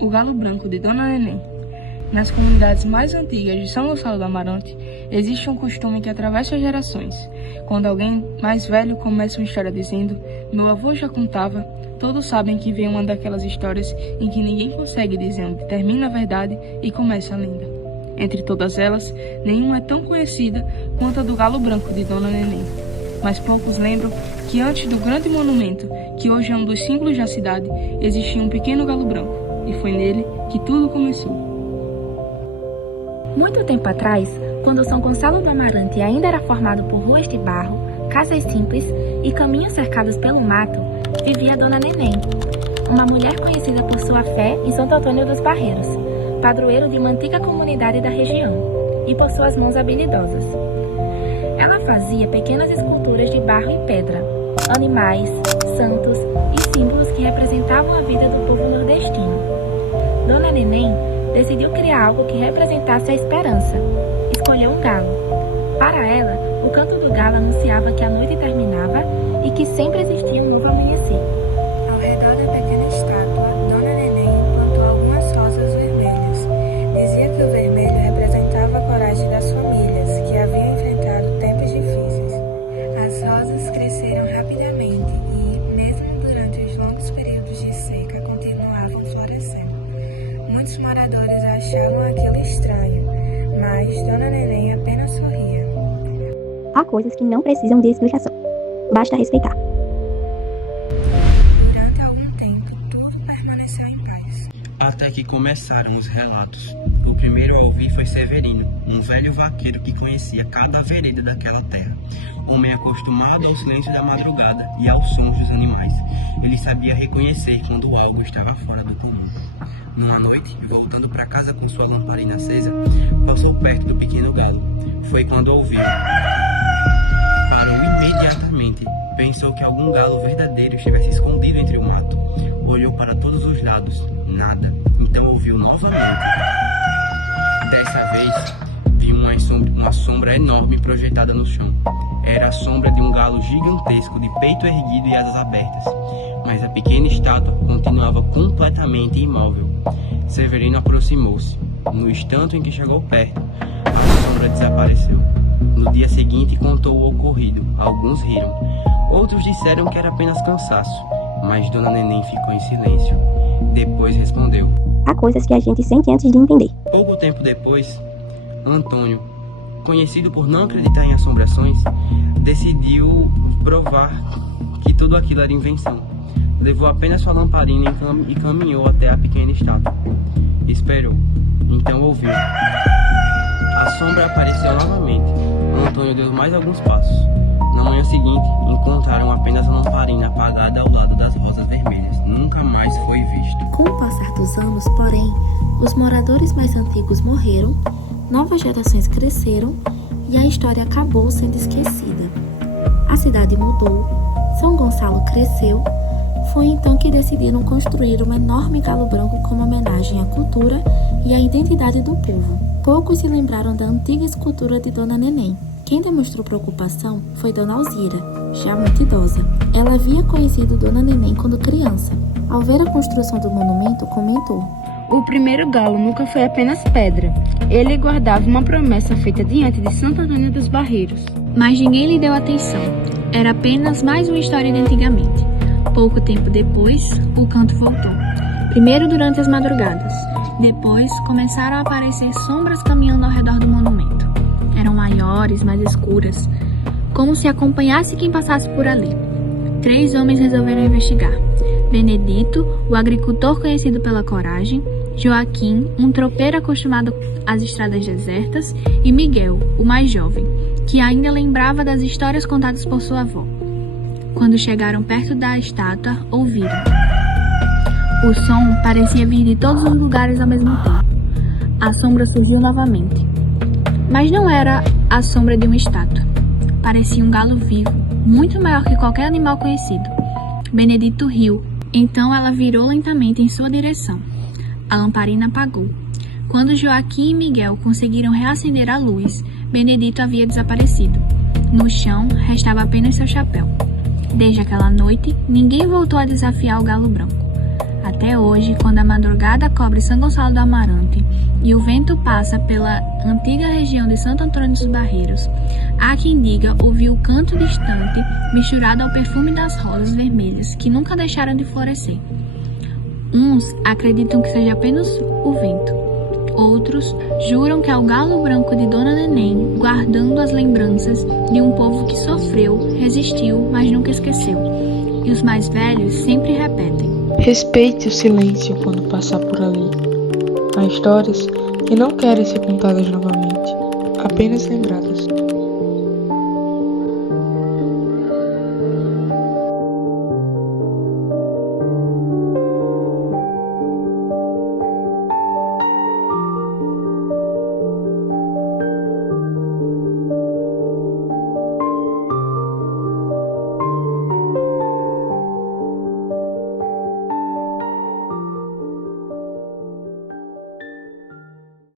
O Galo Branco de Dona Neném. Nas comunidades mais antigas de São Gonçalo do Amarante, existe um costume que atravessa gerações. Quando alguém mais velho começa uma história dizendo "meu avô já contava", todos sabem que vem uma daquelas histórias em que ninguém consegue dizer onde termina a verdade e começa a lenda. Entre todas elas, nenhuma é tão conhecida quanto a do Galo Branco de Dona Neném. Mas poucos lembram que antes do grande monumento, que hoje é um dos símbolos da cidade, existia um pequeno galo branco, e foi nele que tudo começou. Muito tempo atrás, quando São Gonçalo do Amarante ainda era formado por ruas de barro, casas simples e caminhos cercados pelo mato, vivia Dona Neném, uma mulher conhecida por sua fé em Santo Antônio dos Barreiros, padroeiro de uma antiga comunidade da região, e por suas mãos habilidosas. Ela fazia pequenas esculturas de barro e pedra, animais, santos e símbolos que representavam a vida do povo nordestino. Dona Neném decidiu criar algo que representasse a esperança. Escolheu um galo. Para ela, o canto do galo anunciava que a noite terminava e que sempre existia um novo amanhecer. Ao redor da pequena estátua, Dona Neném plantou algumas rosas vermelhas. Dizia que o vermelho representava a coragem das famílias que haviam enfrentado tempos difíceis. As rosas cresceram rapidamente e, mesmo durante os longos períodos de seca, continuavam florescendo. Muitos moradores achavam aquilo estranho, mas Dona Neném apenas sorria. Há coisas que não precisam de explicação. Basta respeitar. Durante algum tempo, tudo permaneceu em paz. Até que começaram os relatos. O primeiro a ouvir foi Severino, um velho vaqueiro que conhecia cada vereda daquela terra. Homem acostumado ao silêncio da madrugada e aos sons dos animais. Ele sabia reconhecer quando algo estava fora do comum. Numa noite, voltando para casa com sua lamparina acesa, passou perto do pequeno galo. Foi quando ouviu. Parou imediatamente. Pensou que algum galo verdadeiro estivesse escondido entre o mato. Olhou para todos os lados. Nada. Então ouviu novamente. Dessa vez, viu uma sombra enorme projetada no chão. Era a sombra de um galo gigantesco de peito erguido e asas abertas. Mas a pequena estátua continuava completamente imóvel. Severino aproximou-se. No instante em que chegou perto, a sombra desapareceu. No dia seguinte contou o ocorrido. Alguns riram. Outros disseram que era apenas cansaço. Mas Dona Neném ficou em silêncio. Depois respondeu. Há coisas que a gente sente antes de entender. Pouco tempo depois, Antônio, conhecido por não acreditar em assombrações, decidiu provar que tudo aquilo era invenção. Levou apenas sua lamparina e caminhou até a pequena estátua. Esperou. Então ouviu. A sombra apareceu novamente. Antônio deu mais alguns passos. Na manhã seguinte, encontraram apenas a lamparina apagada ao lado das rosas vermelhas. Nunca mais foi visto. Com o passar dos anos, porém, os moradores mais antigos morreram, novas gerações cresceram e a história acabou sendo esquecida. A cidade mudou, São Gonçalo cresceu. Foi então que decidiram construir um enorme galo branco como homenagem à cultura e à identidade do povo. Poucos se lembraram da antiga escultura de Dona Neném. Quem demonstrou preocupação foi Dona Alzira, já muito idosa. Ela havia conhecido Dona Neném quando criança. Ao ver a construção do monumento, comentou: O primeiro galo nunca foi apenas pedra. Ele guardava uma promessa feita diante de Santo Antônio dos Barreiros. Mas ninguém lhe deu atenção. Era apenas mais uma história de antigamente. Pouco tempo depois, o canto voltou. Primeiro durante as madrugadas. Depois, começaram a aparecer sombras caminhando ao redor do monumento. Eram maiores, mais escuras, como se acompanhasse quem passasse por ali. 3 homens resolveram investigar. Benedito, o agricultor conhecido pela coragem, Joaquim, um tropeiro acostumado às estradas desertas, e Miguel, o mais jovem, que ainda lembrava das histórias contadas por sua avó. Quando chegaram perto da estátua, ouviram. O som parecia vir de todos os lugares ao mesmo tempo. A sombra surgiu novamente. Mas não era a sombra de uma estátua. Parecia um galo vivo, muito maior que qualquer animal conhecido. Benedito riu. Então ela virou lentamente em sua direção. A lamparina apagou. Quando Joaquim e Miguel conseguiram reacender a luz, Benedito havia desaparecido. No chão, restava apenas seu chapéu. Desde aquela noite, ninguém voltou a desafiar o galo branco. Até hoje, quando a madrugada cobre São Gonçalo do Amarante e o vento passa pela antiga região de Santo Antônio dos Barreiros, há quem diga ouvir o canto distante misturado ao perfume das rosas vermelhas que nunca deixaram de florescer. Uns acreditam que seja apenas o vento. Outros juram que é o galo branco de Dona Neném guardando as lembranças de um povo que sofreu, resistiu, mas nunca esqueceu. E os mais velhos sempre repetem: respeite o silêncio quando passar por ali. Há histórias que não querem ser contadas novamente, apenas lembradas.